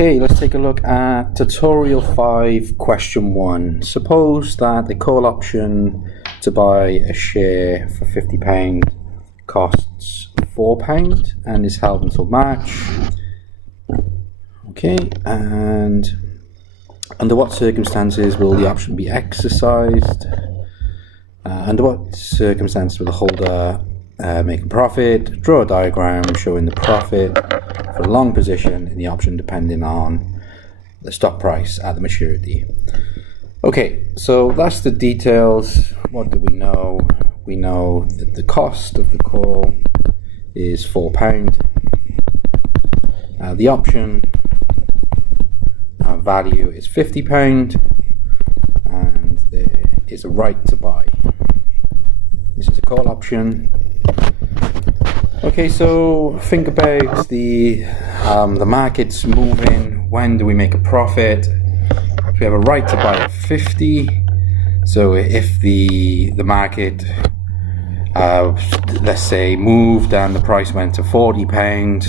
Okay, let's take a look at Tutorial 5 question 1. Suppose that the call option to buy a share for £50 costs £4 and is held until March. Okay, and under what circumstances will the option be exercised? Under what circumstances will the holder make a profit? Draw a diagram showing the profit for a long position in the option depending on the stock price at the maturity. Okay, so that's the details. What do we know? We know that the cost of the call is £4. The option value is £50, and there is a right to buy. This is a call option. Okay, so think about the market's moving. When do we make a profit? We have a right to buy at 50. So if the market, let's say, moved and the price went to £40,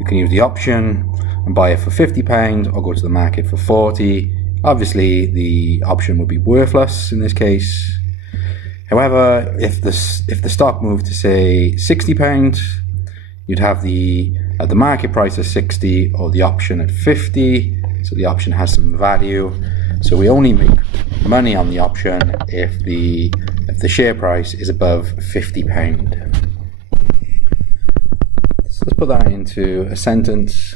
you can use the option and buy it for £50 or go to the market for 40. Obviously, the option would be worthless in this case. However, if the stock moved to say £60, you'd have the market price at 60 or the option at 50. So the option has some value. So we only make money on the option if the share price is above £50. So let's put that into a sentence.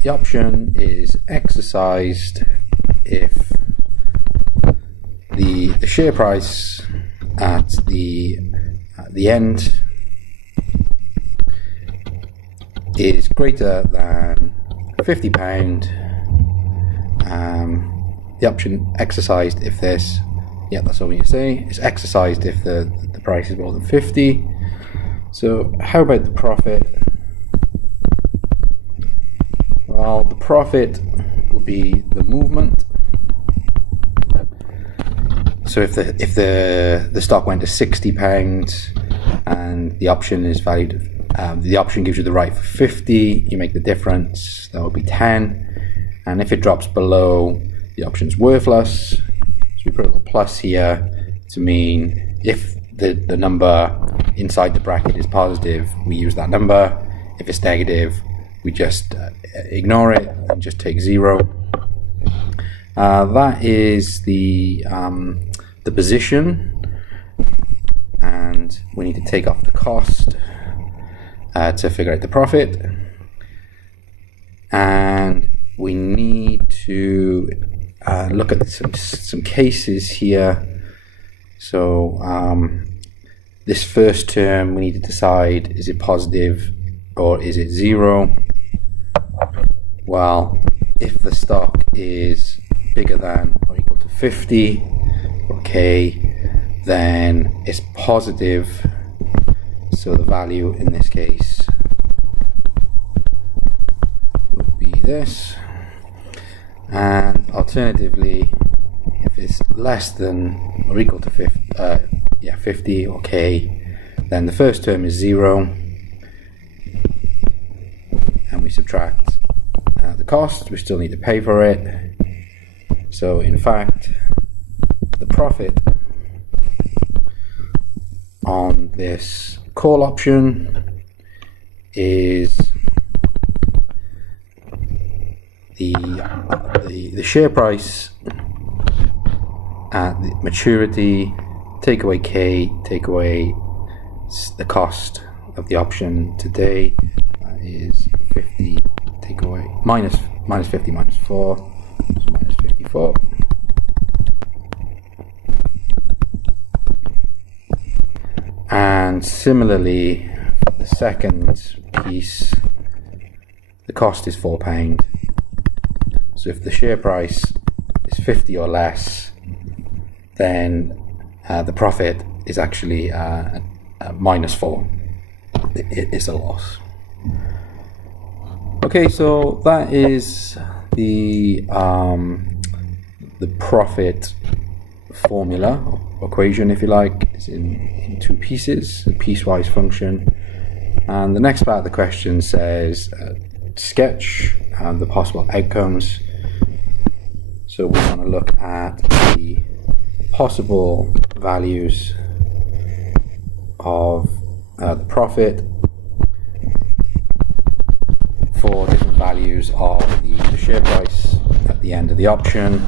The option is exercised if the share price at the end is greater than £50. The option exercised if this, that's all we need to say. It's exercised if the price is more than 50. So how about the profit? Well, the profit will be the movement. So if the stock went to £60 and the option is valued, the option gives you the right for 50, you make the difference, that would be 10. And if it drops below, the option's worthless. So we put a little plus here to mean if the number inside the bracket is positive, we use that number. If it's negative, we just ignore it and just take 0. That is the position, and we need to take off the cost to figure out the profit, and we need to look at some cases here. So this first term, we need to decide, is it positive or is it 0? Well, if the stock is bigger than or equal to 50, okay, then it's positive. So the value in this case would be this. And alternatively, if it's less than or equal to 50, okay, then the first term is 0, and we subtract the cost. We still need to pay for it. So in fact, the profit on this call option is the share price at the maturity, take away K, take away the cost of the option today, is 50, take away minus 50 minus 4, so minus 54. And similarly, for the second piece, the cost is £4. So if the share price is 50 or less, then the profit is actually minus 4. It is a loss. Okay, so that is the profit formula, equation if you like. It's in two pieces, a piecewise function. And the next part of the question says sketch the possible outcomes. So we want to look at the possible values of the profit for different values of the share price at the end of the option.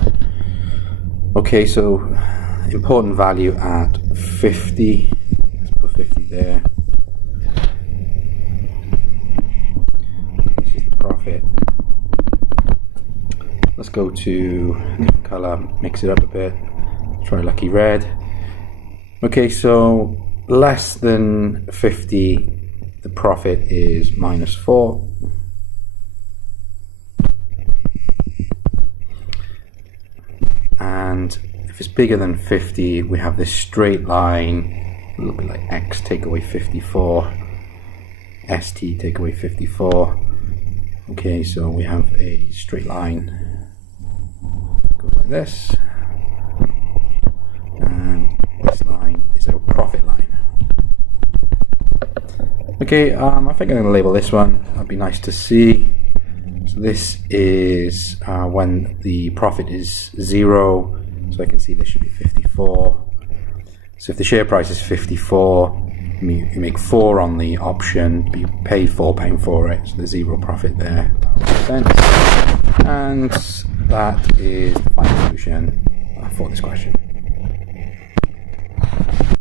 Okay, so important value at 50. Let's put 50 there. This is the profit. Let's go to different color, mix it up a bit. Try lucky red. Okay, so less than 50, the profit is -4. And if it's bigger than 50, we have this straight line, a little bit like x take away 54, st take away 54. Okay, so we have a straight line that goes like this, and this line is our profit line. Okay, I think I'm going to label this one. That'd be nice to see. So this is when the profit is 0, so I can see this should be 54. So if the share price is 54, you make 4 on the option, but you paid £4 for it, so there's 0 profit there. That makes sense. And that is the final solution for this question.